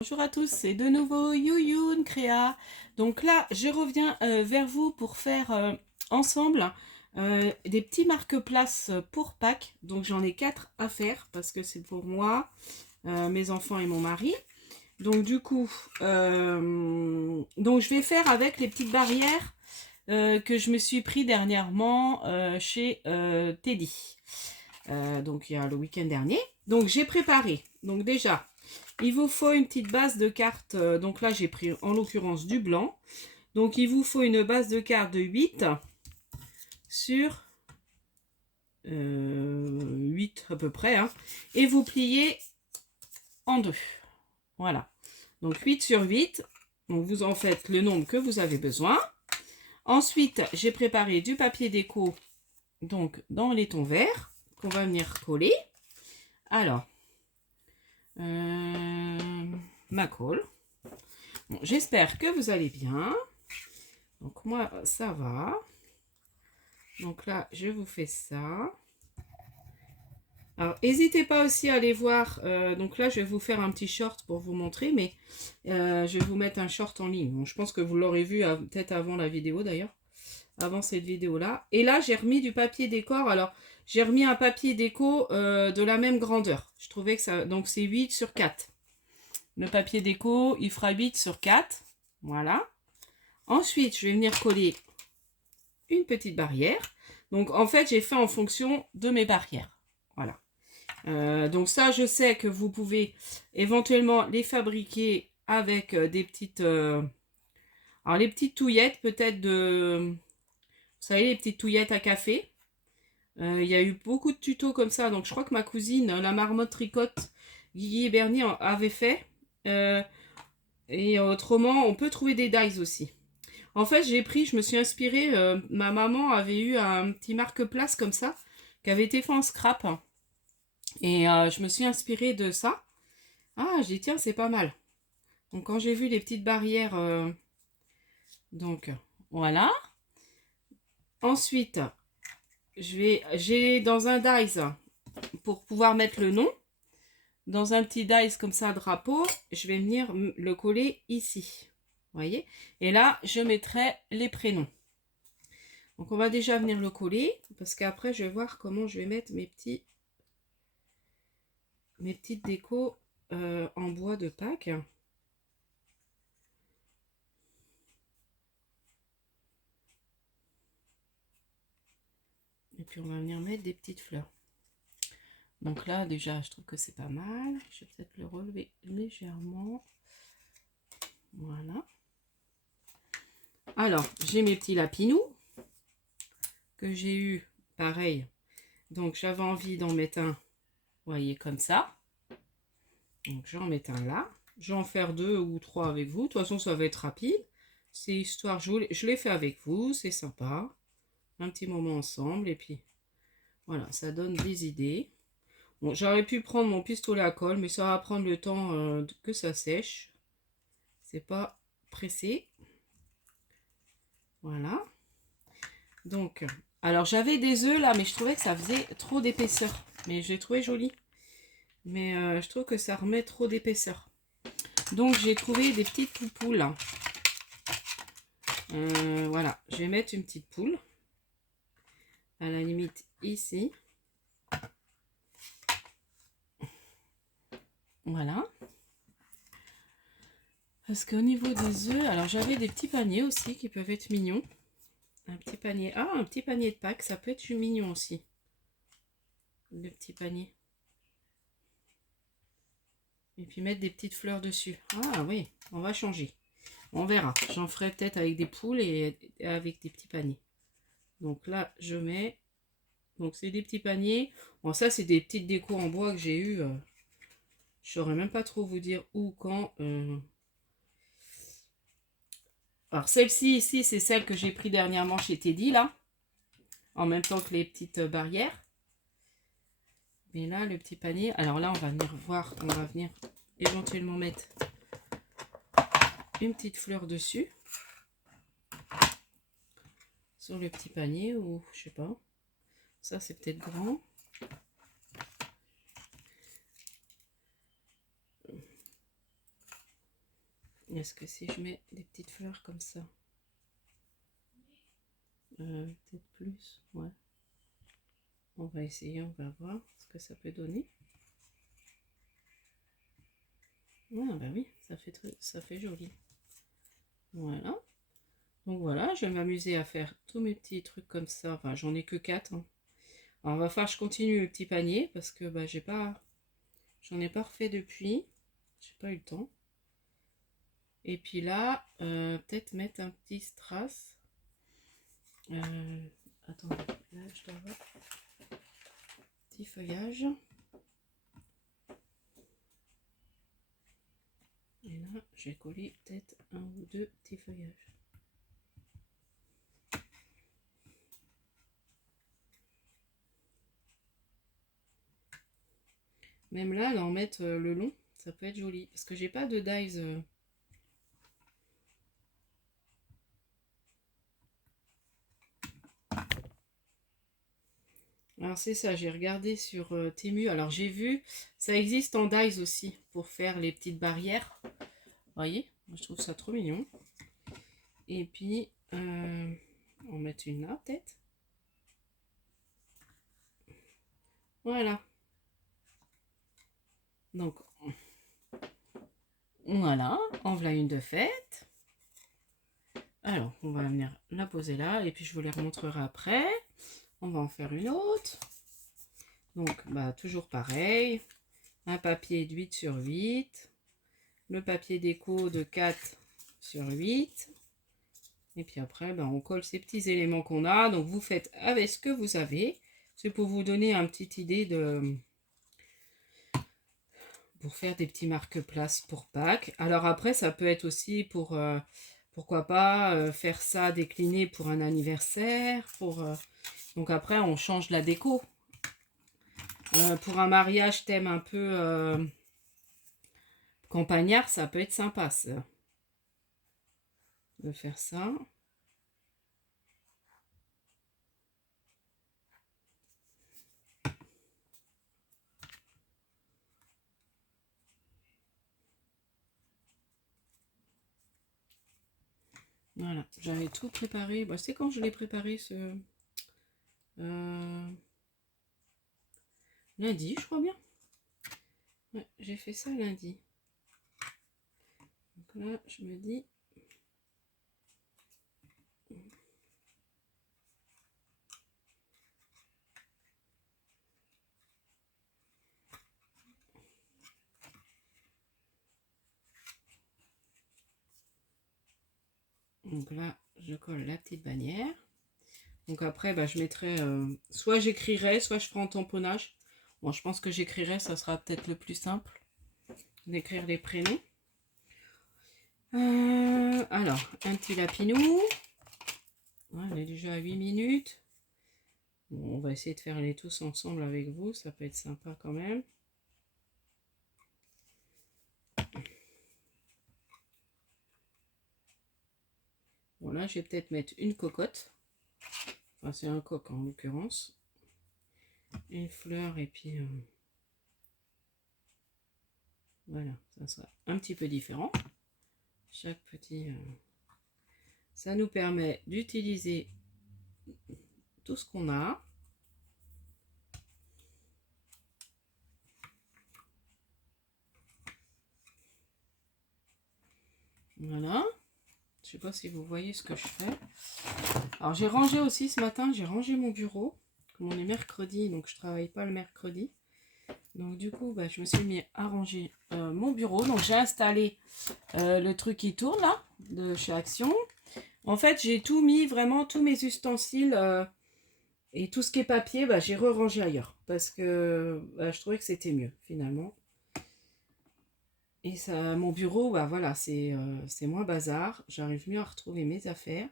Bonjour à tous, c'est de nouveau Yoyoun Créa. Donc là, je reviens vers vous pour faire ensemble des petits marque-places pour Pâques. Donc j'en ai 4 à faire parce que c'est pour moi, mes enfants et mon mari. Donc du coup, donc je vais faire avec les petites barrières que je me suis pris dernièrement chez Teddy. Donc il y a le week-end dernier. Donc j'ai préparé. Donc déjà, il vous faut une petite base de cartes. Donc là, j'ai pris en l'occurrence du blanc. Donc il vous faut une base de cartes de 8 sur 8 à peu près. Hein, et vous pliez en deux. Voilà. Donc 8 sur 8. Donc vous en faites le nombre que vous avez besoin. Ensuite, j'ai préparé du papier déco donc dans les tons verts qu'on va venir coller. Alors, ma colle. Bon, j'espère que vous allez bien. Donc moi, ça va. Donc là, je vous fais ça. Alors, n'hésitez pas aussi à aller voir. Donc là, je vais vous faire un petit short pour vous montrer. Mais je vais vous mettre un short en ligne. Bon, je pense que vous l'aurez vu peut-être avant la vidéo d'ailleurs. Avant cette vidéo-là. Et là, j'ai remis du papier décor. Alors, j'ai remis un papier déco de la même grandeur. Je trouvais que ça... Donc, c'est 8 sur 4. Le papier déco, il fera 8 sur 4. Voilà. Ensuite, je vais venir coller une petite barrière. Donc, en fait, j'ai fait en fonction de mes barrières. Voilà. Donc ça, je sais que vous pouvez éventuellement les fabriquer avec des petites... alors, les petites touillettes, peut-être de... Vous savez, les petites touillettes à café. Il y a eu beaucoup de tutos comme ça. Donc, je crois que ma cousine, la marmotte tricotte, Guigui et Bernie avaient fait. Et autrement, on peut trouver des dies aussi. En fait, je me suis inspirée, ma maman avait eu un petit marque-place comme ça, qui avait été fait en scrap. Et je me suis inspirée de ça. Ah, j'ai dit, tiens, c'est pas mal. Donc, quand j'ai vu les petites barrières, donc, voilà. Ensuite, j'ai dans un dies, pour pouvoir mettre le nom, dans un petit dies comme ça, drapeau, je vais venir le coller ici. Vous voyez? Et là, je mettrai les prénoms. Donc, on va déjà venir le coller, parce qu'après, je vais voir comment je vais mettre mes petites décos en bois de Pâques. Et puis, on va venir mettre des petites fleurs. Donc là, déjà, je trouve que c'est pas mal. Je vais peut-être le relever légèrement. Voilà. Alors, j'ai mes petits lapinous que j'ai eu, pareil. Donc, j'avais envie d'en mettre un, vous voyez, comme ça. Donc, j'en mets un là. Je vais en faire 2 ou 3 avec vous. De toute façon, ça va être rapide. C'est histoire, je l'ai fait avec vous, c'est sympa. Un petit moment ensemble, et puis, voilà, ça donne des idées. Bon, j'aurais pu prendre mon pistolet à colle, mais ça va prendre le temps que ça sèche. C'est pas pressé. Voilà. Donc, alors j'avais des œufs là, mais je trouvais que ça faisait trop d'épaisseur. Mais je l'ai trouvé joli. Mais je trouve que ça remet trop d'épaisseur. Donc j'ai trouvé des petites poupoules. Voilà, je vais mettre une petite poule. À la limite ici. Voilà. Parce qu'au niveau des œufs, alors j'avais des petits paniers aussi qui peuvent être mignons. Un petit panier. Ah, un petit panier de Pâques, ça peut être mignon aussi. Le petit panier. Et puis mettre des petites fleurs dessus. Ah oui, on va changer. On verra. J'en ferai peut-être avec des poules et avec des petits paniers. Donc là, je mets... Donc c'est des petits paniers. Bon, ça, c'est des petites décos en bois que j'ai eu. Je saurais même pas trop vous dire où, quand. Alors celle-ci ici, c'est celle que j'ai pris dernièrement chez Teddy, là. En même temps que les petites barrières. Mais là, le petit panier... Alors là, on va venir voir. On va venir éventuellement mettre une petite fleur dessus. Sur le petit panier ou je sais pas. Ça, c'est peut-être grand. Est-ce que si je mets des petites fleurs comme ça, peut-être plus, ouais. On va essayer, on va voir ce que ça peut donner. Ah bah oui, ça fait joli. Voilà. Donc voilà, je vais m'amuser à faire tous mes petits trucs comme ça. Enfin, j'en ai que 4. Hein. Alors, on va faire, je continue le petit panier parce que bah, j'en ai pas refait depuis. J'ai pas eu le temps. Et puis là, peut-être mettre un petit strass. Attendez, là je dois avoir petit feuillage. Et là, j'ai collé peut-être un ou deux petits feuillages. Même là, en mettre le long, ça peut être joli. Parce que j'ai pas de dies. Alors c'est ça, j'ai regardé sur Temu. Alors j'ai vu, ça existe en dies aussi pour faire les petites barrières. Vous voyez, moi je trouve ça trop mignon. Et puis, on va mettre une là peut-être. Voilà. Donc, voilà, en voilà une de faite. Alors, on va venir la poser là et puis je vous les remontrerai après. On va en faire une autre. Donc, bah, toujours pareil. Un papier de 8 sur 8. Le papier déco de 4 sur 8. Et puis après, bah, on colle ces petits éléments qu'on a. Donc, vous faites avec ce que vous avez. C'est pour vous donner une petite idée de... pour faire des petits marque-places pour Pâques. Alors après, ça peut être aussi pour... pourquoi pas faire ça décliné pour un anniversaire. Donc après, on change la déco. Pour un mariage thème un peu campagnard, ça peut être sympa ça, de faire ça. Voilà, j'avais tout préparé. Bah, c'est quand je l'ai préparé ce... lundi, je crois bien. Ouais, j'ai fait ça lundi. Donc là, je me dis... Donc là, je colle la petite bannière. Donc après, bah, je mettrai... soit j'écrirai, soit je ferai en tamponnage. Bon, je pense que j'écrirai, ça sera peut-être le plus simple. D'écrire les prénoms. Alors, un petit lapinou. Ouais, on est déjà à 8 minutes. Bon, on va essayer de faire les tous ensemble avec vous. Ça peut être sympa quand même. Bon, là, je vais peut-être mettre une cocotte. Enfin, c'est un coq en l'occurrence. Une fleur et puis... voilà, ça sera un petit peu différent. Chaque petit... ça nous permet d'utiliser tout ce qu'on a. Voilà. Je sais pas si vous voyez ce que je fais. Alors j'ai rangé aussi ce matin, j'ai rangé mon bureau. Comme on est mercredi, donc je travaille pas le mercredi. Donc du coup, bah, je me suis mis à ranger mon bureau. Donc j'ai installé le truc qui tourne là, de chez Action. En fait, j'ai tout mis, vraiment tous mes ustensiles et tout ce qui est papier, bah, j'ai re-rangé ailleurs. Parce que bah, je trouvais que c'était mieux finalement. Et ça, mon bureau, bah voilà, c'est moins bazar. J'arrive mieux à retrouver mes affaires.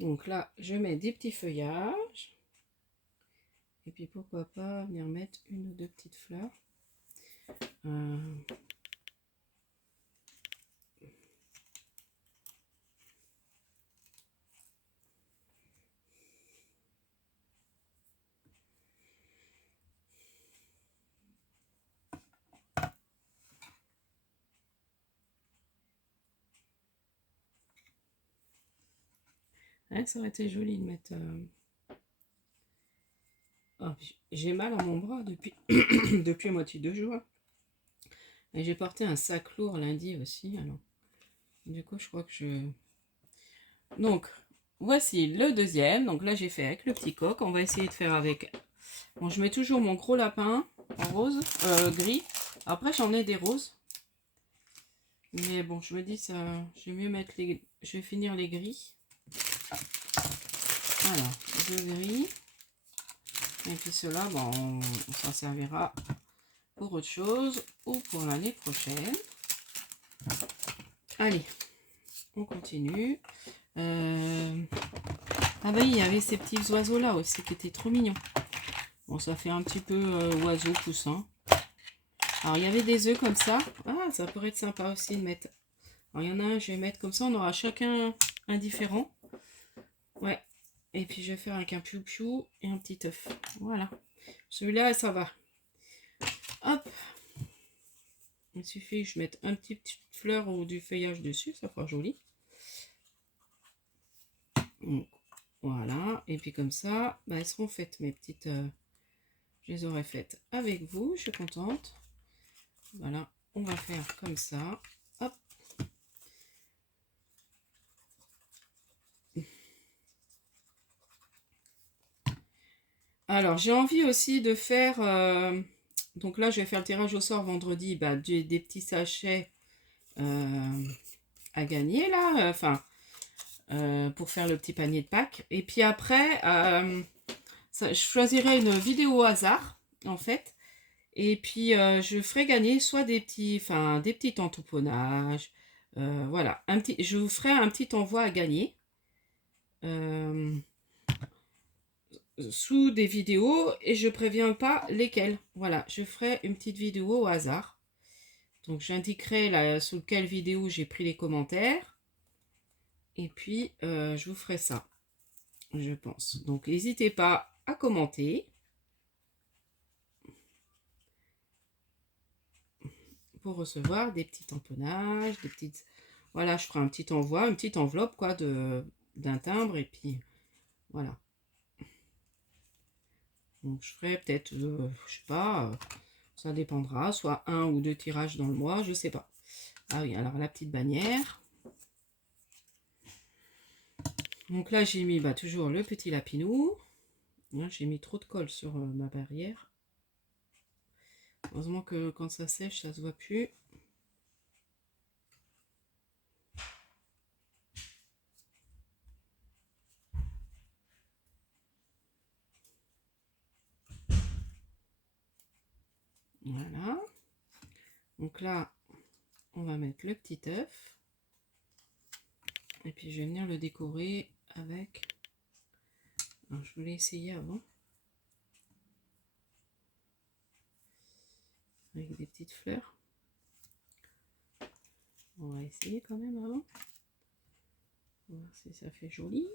Donc là, je mets des petits feuillages. Et puis pourquoi pas venir mettre une ou deux petites fleurs. Ouais, ça aurait été joli de mettre... Oh, j'ai mal à mon bras depuis, depuis moitié de juin. Et j'ai porté un sac lourd lundi aussi. Alors, du coup, je crois que je... Donc, voici le deuxième. Donc là, j'ai fait avec le petit coq. On va essayer de faire avec... Bon, je mets toujours mon gros lapin en rose, gris. Après, j'en ai des roses. Mais bon, je me dis, ça, je vais mieux mettre les... Je vais finir les gris. Voilà, deux gris. Et puis ceux-là, bon, on s'en servira pour autre chose ou pour l'année prochaine. Allez, on continue. Ah bah il y avait ces petits oiseaux là aussi qui étaient trop mignons. Bon, ça fait un petit peu oiseau poussin. Alors il y avait des œufs comme ça. Ah, ça pourrait être sympa aussi de mettre. Alors il y en a un, je vais mettre comme ça, on aura chacun un différent. Ouais. Et puis je vais faire avec un piou-piou et un petit œuf. Voilà. Celui-là, ça va. Hop. Il suffit que je mette un petite fleur ou du feuillage dessus, ça fera joli. Donc, voilà. Et puis comme ça, bah, elles seront faites, mes petites... je les aurai faites avec vous, je suis contente. Voilà, on va faire comme ça. Hop. Alors, j'ai envie aussi de faire... donc là, je vais faire le tirage au sort vendredi, bah, des petits sachets à gagner, là. Enfin, pour faire le petit panier de Pâques. Et puis après, je choisirai une vidéo au hasard, en fait. Et puis, je ferai gagner soit des petits, enfin, des petits tamponnages. Voilà, je vous ferai un petit envoi à gagner. Sous des vidéos et je préviens pas lesquelles. Voilà, je ferai une petite vidéo au hasard. Donc, j'indiquerai sous quelle vidéo j'ai pris les commentaires. Et puis, je vous ferai ça, je pense. Donc, n'hésitez pas à commenter. Pour recevoir des petits tamponnages, des petites... Voilà, je ferai un petit envoi, une petite enveloppe, quoi, d'un timbre, et puis, voilà. Donc, je ferai peut-être, je sais pas, ça dépendra, soit un ou deux tirages dans le mois, je sais pas. Ah oui, alors la petite bannière. Donc là, j'ai mis bah, toujours le petit lapinou. J'ai mis trop de colle sur ma barrière. Heureusement que quand ça sèche, ça se voit plus. Voilà. Donc là, on va mettre le petit œuf. Et puis je vais venir le décorer avec... Alors, je voulais essayer avant. Avec des petites fleurs. On va essayer quand même avant. On va voir si ça fait joli.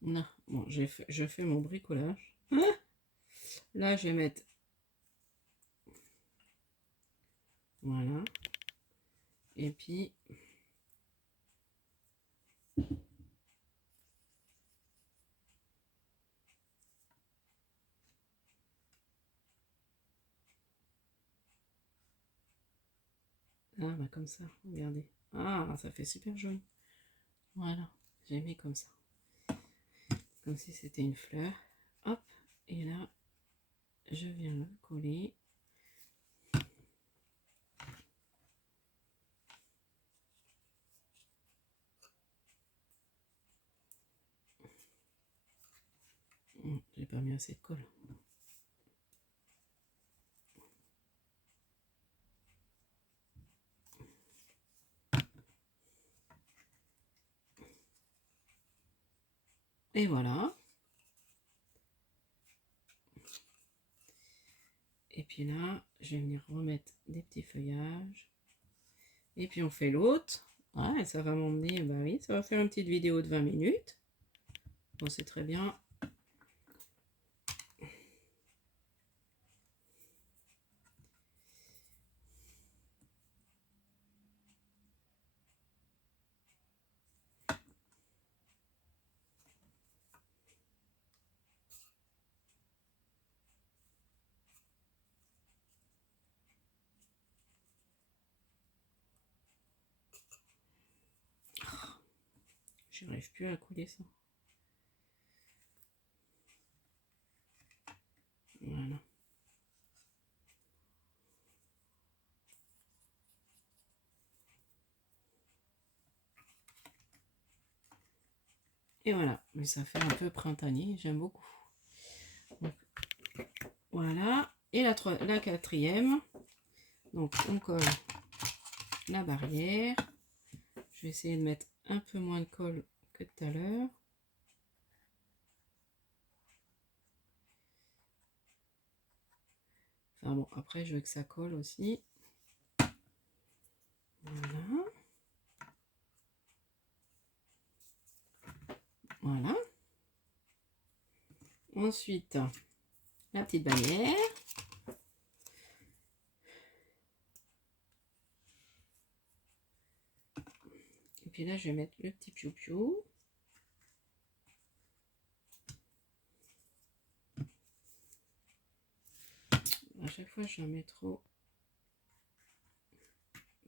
Non, bon, je fais mon bricolage. Là, je vais mettre... Voilà. Et puis... Ah, bah comme ça, regardez. Ah, ça fait super joli. Voilà, j'ai mis comme ça. Comme si c'était une fleur. Hop, et là, je viens le coller. J'ai pas mis assez de colle. Et voilà. Et puis là, je vais venir remettre des petits feuillages. Et puis on fait l'autre. Ah, et ça va m'emmener, bah oui, ça va faire une petite vidéo de 20 minutes. Bon, c'est très bien. Je n'arrive plus à couler ça. Voilà. Et voilà, mais ça fait un peu printanier, j'aime beaucoup. Donc, voilà, et la quatrième, donc on colle la barrière. Je vais essayer de mettre un peu moins de colle que tout à l'heure. Enfin bon, après je veux que ça colle aussi. Voilà. Voilà. Ensuite, la petite bannière. Et puis là, je vais mettre le petit piou-piou. À chaque fois, je la mets trop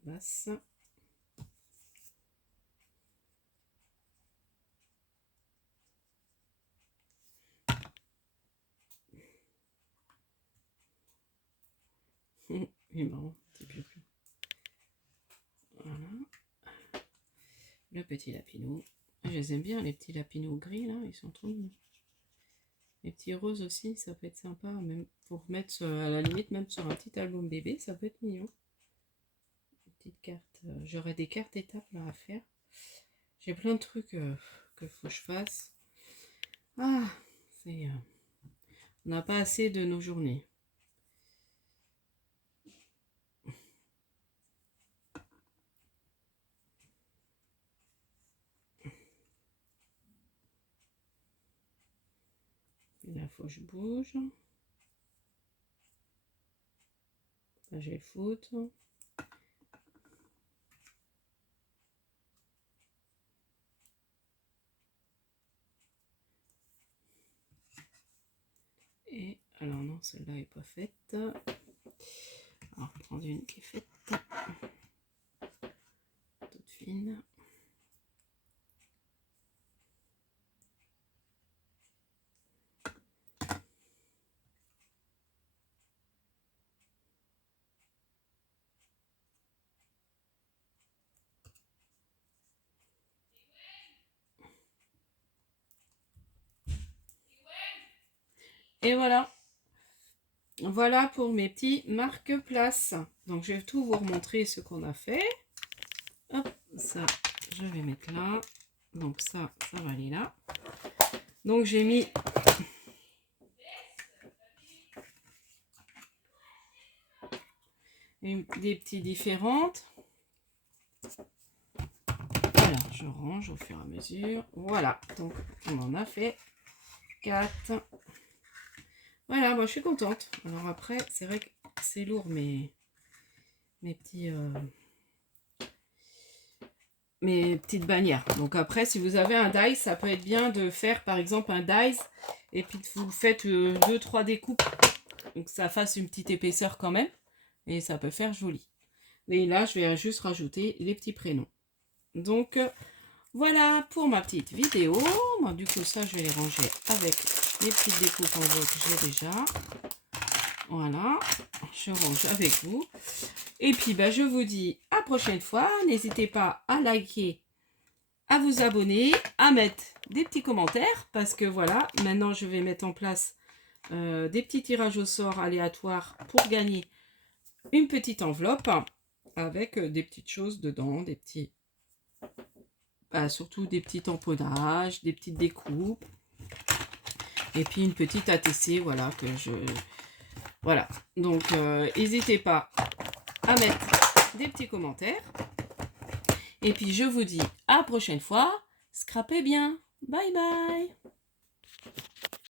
basse. Il est marrant, petit piou-piou. Voilà. Le petit lapinou. Je les aime bien, les petits lapinous gris, là, ils sont trop mignons. Les petits roses aussi, ça peut être sympa, même pour mettre à la limite, même sur un petit album bébé, ça peut être mignon. Une petite carte, j'aurais des cartes étapes là à faire. J'ai plein de trucs que faut que je fasse. Ah, c'est... on n'a pas assez de nos journées. Là, faut que je bouge. Là, j'ai le foot. Et alors non, celle-là n'est pas faite. Alors, prendre une qui est faite. Toute fine. Et voilà. Voilà pour mes petits marque-places. Donc, je vais tout vous remontrer ce qu'on a fait. Hop, ça, je vais mettre là. Donc, ça va aller là. Donc, j'ai mis... des petits différentes. Voilà, je range au fur et à mesure. Voilà, donc on en a fait 4. Voilà, moi je suis contente. Alors après, c'est vrai que c'est lourd mes petits... mes petites bannières. Donc après, si vous avez un dies, ça peut être bien de faire par exemple un dies et puis vous faites 2-3 découpes. Donc ça fasse une petite épaisseur quand même. Et ça peut faire joli. Et là, je vais juste rajouter les petits prénoms. Donc, voilà pour ma petite vidéo. Moi, du coup, ça, je vais les ranger avec les petites découpes en bois que j'ai déjà. Voilà, je range avec vous. Et puis, ben, je vous dis à la prochaine fois. N'hésitez pas à liker, à vous abonner, à mettre des petits commentaires. Parce que voilà, maintenant, je vais mettre en place des petits tirages au sort aléatoires pour gagner une petite enveloppe avec des petites choses dedans, des petits... surtout des petits tamponnages, des petites découpes. Et puis une petite ATC, voilà, que je... Voilà. Donc, n'hésitez pas à mettre des petits commentaires. Et puis je vous dis à la prochaine fois. Scrapez bien. Bye bye.